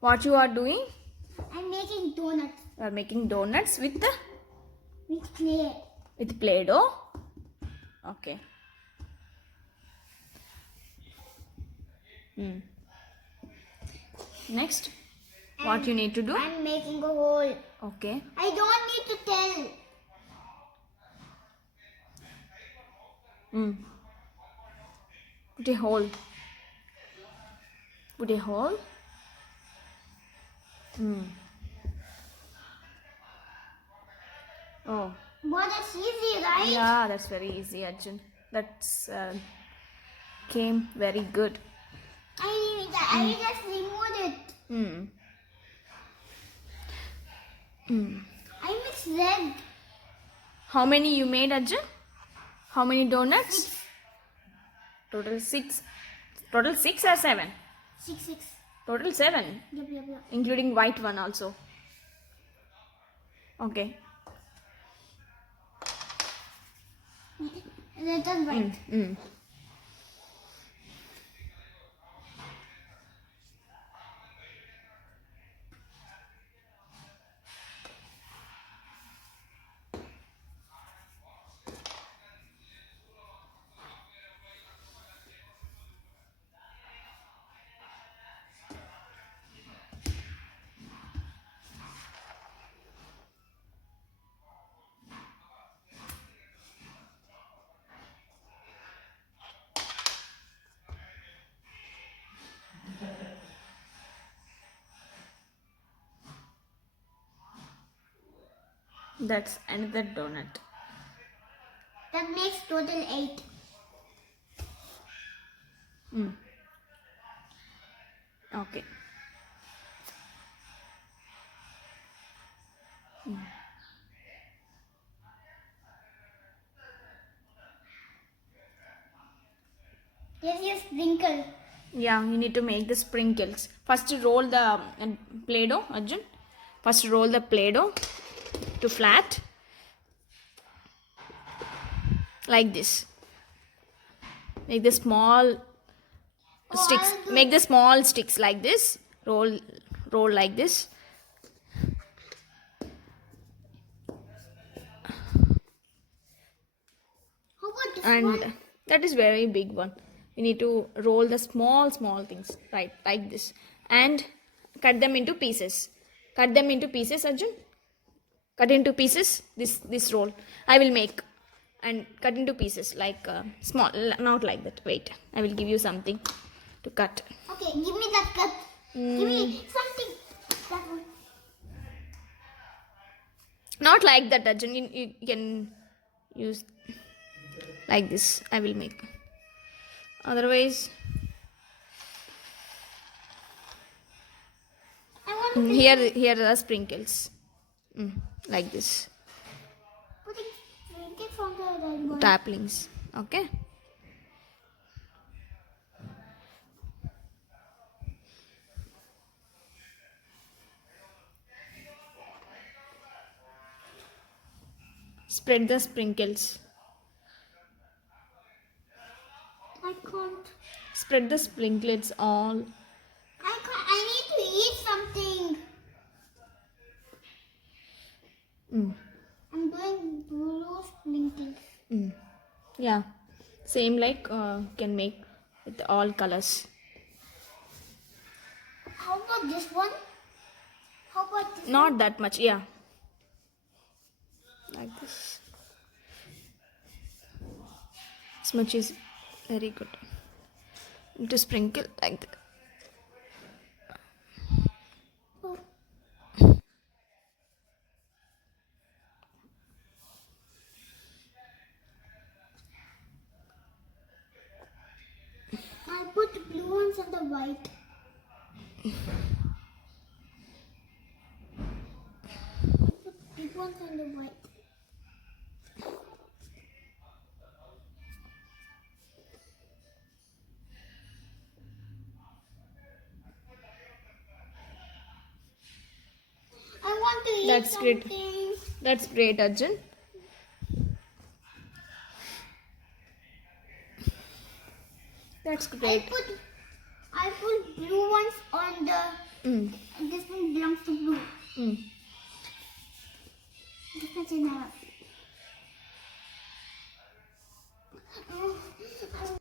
What you are doing? I'm making donuts. You are making donuts with Clay. with Play-Doh. Okay. Next, what you need to do? I'm making a hole. Okay. I don't need to tell. Put a hole. Put a hole. Oh. But that's easy, right? Yeah, that's very easy, Arjun. That's came very good. I just removed it. I mixed red. How many you made, Arjun? How many donuts? 6. Total 6. Total 6 or 7? 6, 6. Total 7. Yep. Including white one also. Okay. Red and white. That's another donut. That makes total 8. Okay. Yes, sprinkle. Yeah, you need to make the sprinkles. First roll the Play-Doh, Arjun. First roll the Play-Doh to flat. Like this. Make the small sticks. Make the small sticks like this. Roll like this. How about this And one? that is very big one. You need to roll the small things, right, like this, and cut them into pieces. Cut them into pieces, Arjun. Cut into pieces. This roll I will make, and cut into pieces like small, not like that. Wait, I will give you something to cut. Okay, give me that cut. Give me something. That one. Not like that, Arjun. You can use like this. I will make. Otherwise, I want to here are the sprinkles. Like this. put it from the red one. Taplings. Okay. Spread the sprinkles. I can't. Spread the sprinkles all. I can't. I need to eat something. I'm doing blue sprinkles. Yeah, same like can make with all colors. How about this one? How about this Not that much. Yeah, like this. This much is very good. To sprinkle like that. one? I put the blue ones and the white. I put big ones and the white. I want to eat That's something. great. That's great, Arjun. That's great. I put blue ones on the touching that.